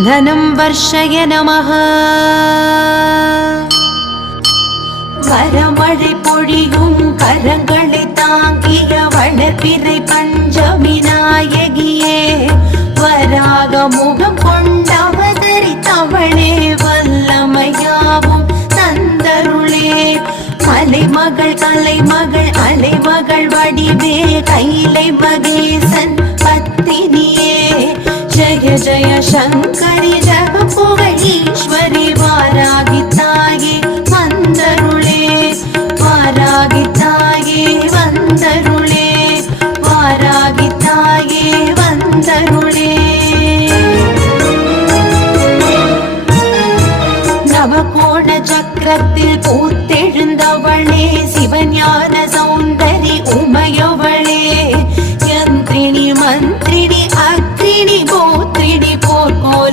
धनं वर्षय नमः வரமழை பொழியும் கரங்களை தாங்கிய வளர்பிறை பஞ்சமி நாயகியே வராக முகம் கொண்டவதரித்தவளே வல்லமையாவும் தந்தருளே மலைமகள் கலைமகள் அலைமகள் வடிவே கைலை மகேசன் பத்தினியே ஜய ஜய சங்கரி ஜக